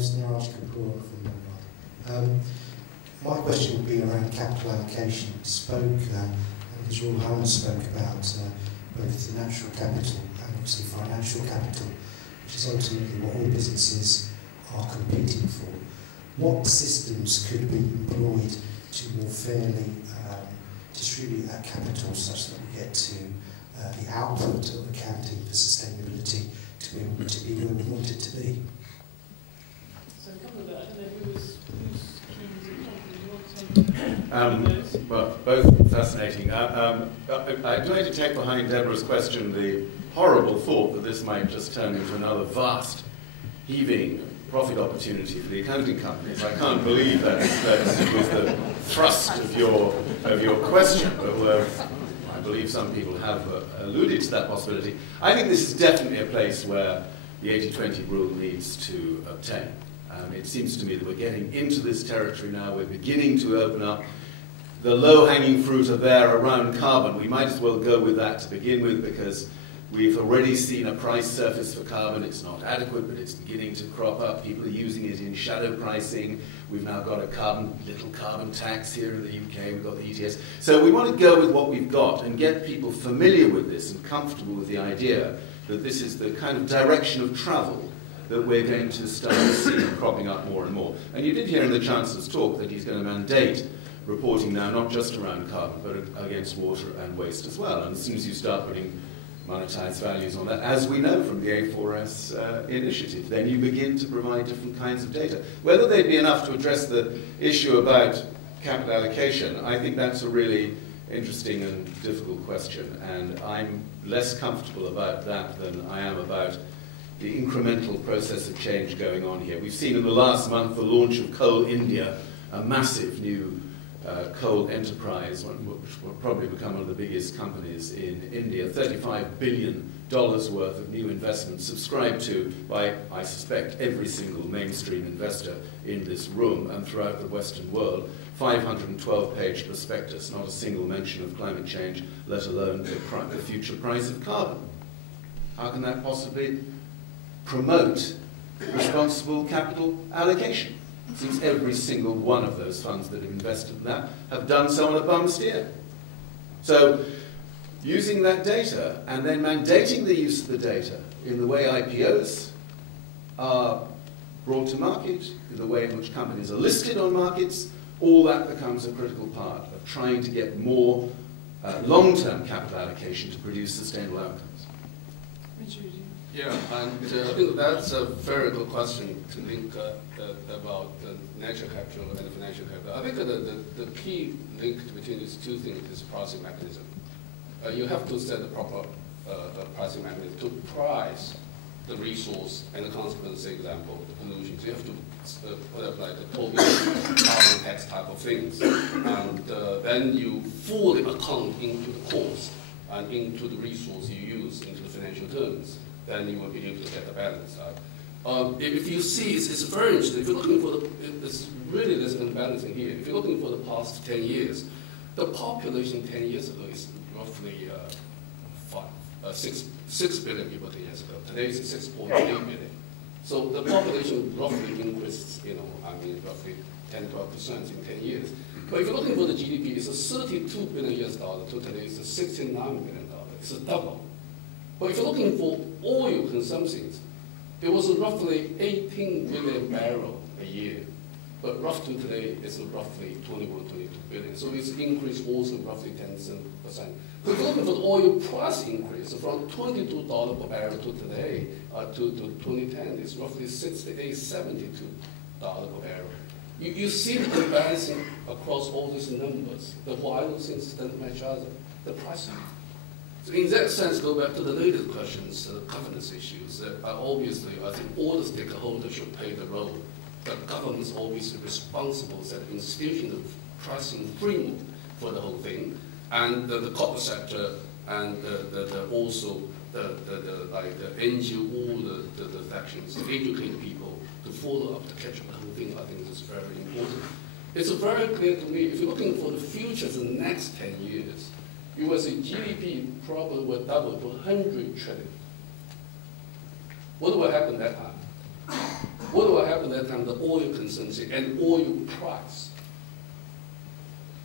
James Porritt from London. My question would be around capital allocation. And His Royal Highness spoke about both the natural capital and obviously financial capital, which is ultimately what all businesses are competing for. What systems could be employed to more fairly distribute that capital such that we get to the output of accounting for sustainability to be able to be where we want it to be? So a couple of that, I don't know who's keen to comment. Do you want some? Well, both fascinating. I'm going to take behind Deborah's question the horrible thought that this might just turn into another vast, heaving profit opportunity for the accounting companies. I can't believe that was the thrust of your question, but I believe some people have alluded to that possibility. I think this is definitely a place where the 80-20 rule needs to obtain. It seems to me that we're getting into this territory now. We're beginning to open up. The low-hanging fruit are there around carbon. We might as well go with that to begin with, because we've already seen a price surface for carbon. It's not adequate, but it's beginning to crop up. People are using it in shadow pricing. We've now got a little carbon tax here in the UK. We've got the ETS. So we want to go with what we've got and get people familiar with this and comfortable with the idea that this is the kind of direction of travel that we're going to start to see cropping up more and more. And you did hear in the Chancellor's talk that he's going to mandate reporting now, not just around carbon, but against water and waste as well. And as soon as you start putting monetized values on that, as we know from the A4S initiative, then you begin to provide different kinds of data. Whether they'd be enough to address the issue about capital allocation, I think that's a really interesting and difficult question, and I'm less comfortable about that than I am about the incremental process of change going on here. We've seen in the last month the launch of Coal India, a massive new coal enterprise, which will probably become one of the biggest companies in India. $35 billion worth of new investment subscribed to by, I suspect, every single mainstream investor in this room and throughout the Western world. 512-page prospectus, not a single mention of climate change, let alone the future price of carbon. How can that possibly promote responsible capital allocation? Since every single one of those funds that have invested in that have done so on a bum steer. So, using that data and then mandating the use of the data in the way IPOs are brought to market, in the way in which companies are listed on markets, all that becomes a critical part of trying to get more long-term capital allocation to produce sustainable outcomes. Yeah, and I think that's a very good question to link about the natural capital and the financial capital. I think the key link between these two things is pricing mechanism. You have to set the proper pricing mechanism to price the resource and the consequence, for example, the pollution. So you have to put up like a total carbon tax type of things. And then you fully account into the cost and into the resource you use into the financial terms. Then you will be able to get the balance. If you see, it's very interesting. If you're looking for there's an imbalancing here. If you're looking for the past 10 years, the population 10 years ago is roughly 6 billion people 10 years ago. Today it's 6.8 billion. So the population roughly increased, roughly 10–12% in 10 years. But if you're looking for the GDP, it's a $32 billion to today it's a $69 billion. It's a double. But if you're looking for oil consumptions, it was roughly 18 million barrels a year. But roughly today, it's roughly 21–22 billion. So it's increased also roughly 10%. But if you're looking for the oil price increase from $22 per barrel to today, to 2010, it's roughly $68–72 per barrel. You see the imbalance across all these numbers. But why those things don't match each other? The pricing. So in that sense, go back to the later questions, governance issues. Obviously, I think all the stakeholders should play the role. But government is obviously responsible for the institution of pricing framework for the whole thing, and the corporate sector, and also the NGO, all the factions, to educate people to follow up, to catch up the whole thing. I think this is very important. It's very clear to me, if you're looking for the future for the next 10 years, you will see GDP probably will double to 100 trillion. What will happen that time? what will happen at that time? The oil consumption and oil price.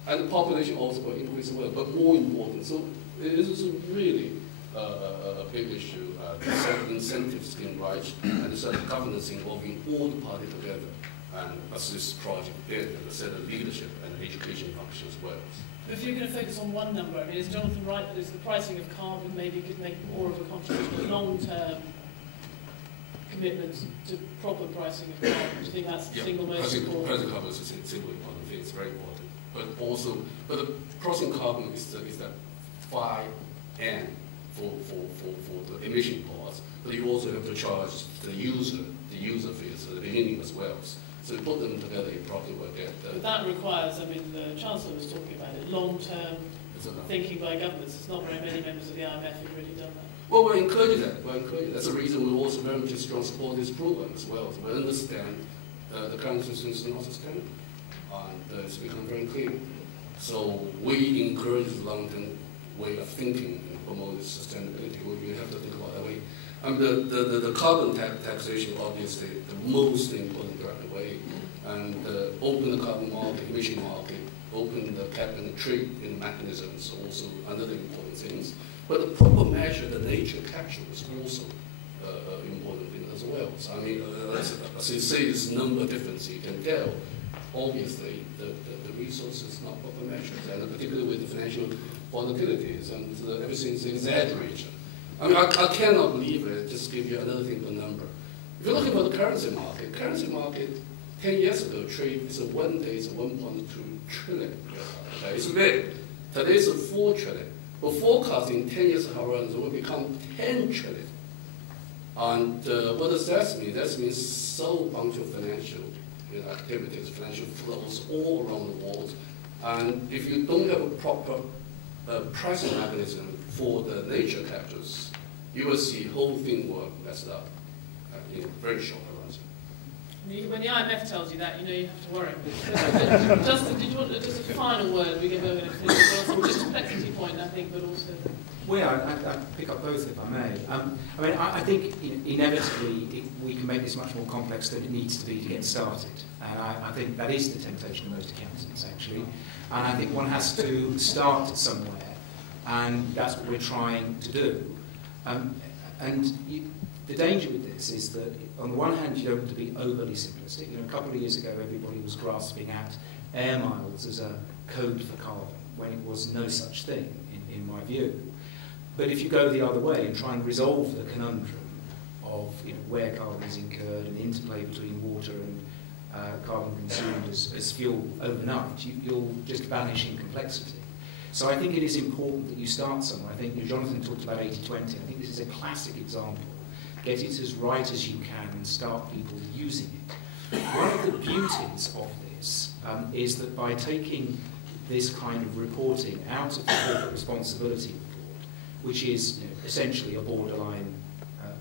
And the population also will increase as well, but more important. So it is really a big issue. To set incentive scheme right, and to set governance involving all the parties together, and as this project did, to set a leadership and education function as well. If you're going to focus on one number, I mean, is Jonathon right that it's the pricing of carbon maybe could make more of a contribution, long-term commitment to proper pricing of carbon? Do you think that's the single most important? Pricing carbon is a single important thing. It's very important. But the pricing carbon is that 5N for the emission parts. But you also have to charge the user fees at the beginning as well. So you put them together, you probably will get. But that requires, I mean, the Chancellor was talking about it, long-term thinking by governments. It's not very many members of the IMF who've really done that. Well, we're encouraging that. That's the reason we also very much strong support this program as well. So we understand the current system is not sustainable, and it's become very clear. So we encourage the long-term way of thinking and promote sustainability. We have to think about that way. The carbon taxation, obviously, the most important way, and open the carbon market, emission market, open the cap and trade in mechanisms, also another important things. But the proper measure, the nature capture is also important thing as well. So I mean, as you say, this number difference, you can tell, obviously, the resource is not proper measured, and particularly with the financial volatilities, and everything is exaggerated. I mean, I cannot believe it. Just give you another thing, the number. If you're looking for the currency market 10 years ago, trade is one day is 1.2 trillion. It's big. Today it's 4 trillion. But forecasting 10 years horizon will become 10 trillion. And what does that mean? That means so bunch of financial activities, financial flows all around the world. And if you don't have a proper pricing mechanism for the nature captures, you will see whole thing will messed up in a very short horizon. When the IMF tells you that, you know you have to worry. Justin, did you want just a final word? We can go into just a complexity point, I think, but also. Well, yeah, I'd pick up both if I may. I mean, I think inevitably we can make this much more complex than it needs to be to get started. And I think that is the temptation of most accountants, actually. And I think one has to start somewhere. And that's what we're trying to do. The danger with this is that, on the one hand, you don't want to be overly simplistic. You know, a couple of years ago, everybody was grasping at air miles as a code for carbon, when it was no such thing, in my view. But if you go the other way and try and resolve the conundrum of where carbon is incurred and the interplay between water and carbon consumed as fuel overnight, you'll just vanish in complexity. So I think it is important that you start somewhere. I think Jonathon talked about 80-20. I think this is a classic example. Get it as right as you can and start people using it. One of the beauties of this is that by taking this kind of reporting out of the corporate responsibility report, which is essentially a borderline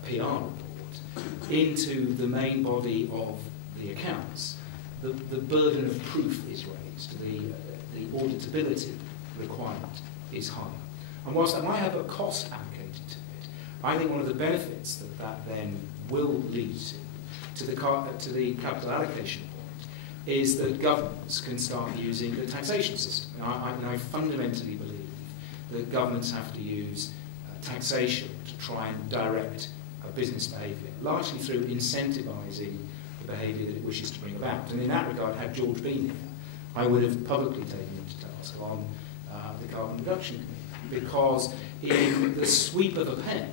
PR report, into the main body of the accounts, the burden of proof is raised, the auditability requirement is higher. And whilst that might have a cost allocated to it, I think one of the benefits that then will lead to the capital allocation point is that governments can start using the taxation system. I fundamentally believe that governments have to use taxation to try and direct business behaviour, largely through incentivising the behaviour that it wishes to bring about. And in that regard, had George been here, I would have publicly taken him to task on the Carbon Reduction Committee, because in the sweep of a pen,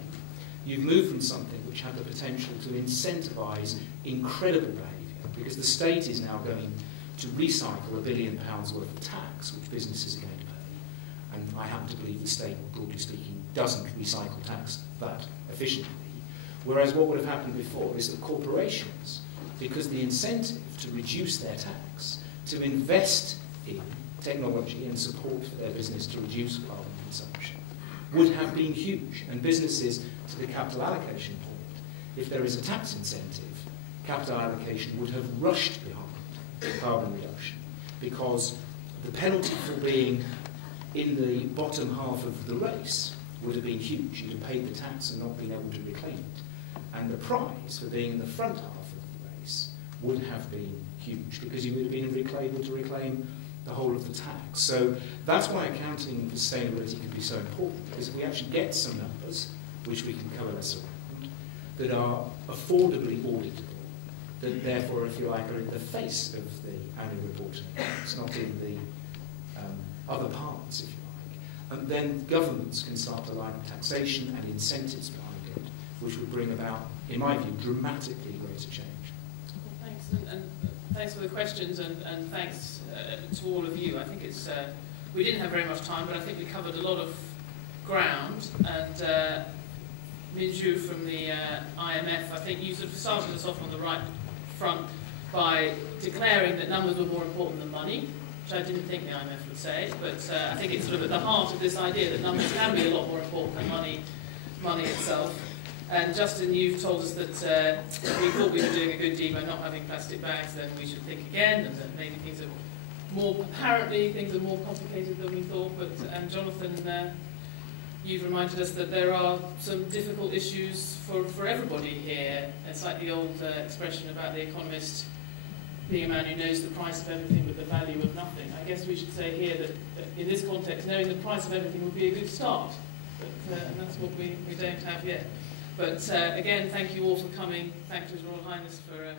you've moved from something which had the potential to incentivise incredible behaviour, because the state is now going to recycle £1 billion worth of tax, which businesses are going to pay. And I happen to believe the state, broadly speaking, doesn't recycle tax that efficiently. Whereas what would have happened before is that corporations, because the incentive to reduce their tax, to invest in technology and support for their business to reduce carbon consumption, would have been huge. And businesses, to the capital allocation point, if there is a tax incentive, capital allocation would have rushed behind carbon reduction, because the penalty for being in the bottom half of the race would have been huge. You'd have paid the tax and not been able to reclaim it. And the prize for being in the front half of the race would have been huge, because you would have been able to reclaim the whole of the tax. So that's why accounting for sustainability can be so important, because if we actually get some numbers, which we can coalesce around, that are affordably auditable, that therefore, if you like, are in the face of the annual reporting accounts, not in the other parts, if you like. And then governments can start to line taxation and incentives behind it, which would bring about, in my view, dramatically greater change. Well, thanks, and thanks for the questions, and thanks to all of you. I think it's, we didn't have very much time, but I think we covered a lot of ground, and Minju from the IMF, I think you sort of started us off on the right front by declaring that numbers were more important than money, which I didn't think the IMF would say, but I think it's sort of at the heart of this idea that numbers can be a lot more important than money itself. And Justin, you've told us that we thought we were doing a good deed by not having plastic bags, then we should think again, and that maybe things are more, apparently things are more complicated than we thought, but, and Jonathan, you've reminded us that there are some difficult issues for everybody here. It's like the old expression about the economist being a man who knows the price of everything but the value of nothing. I guess we should say here that in this context, knowing the price of everything would be a good start, but, and that's what we don't have yet. But again, thank you all for coming. Thank you, His Royal Highness, for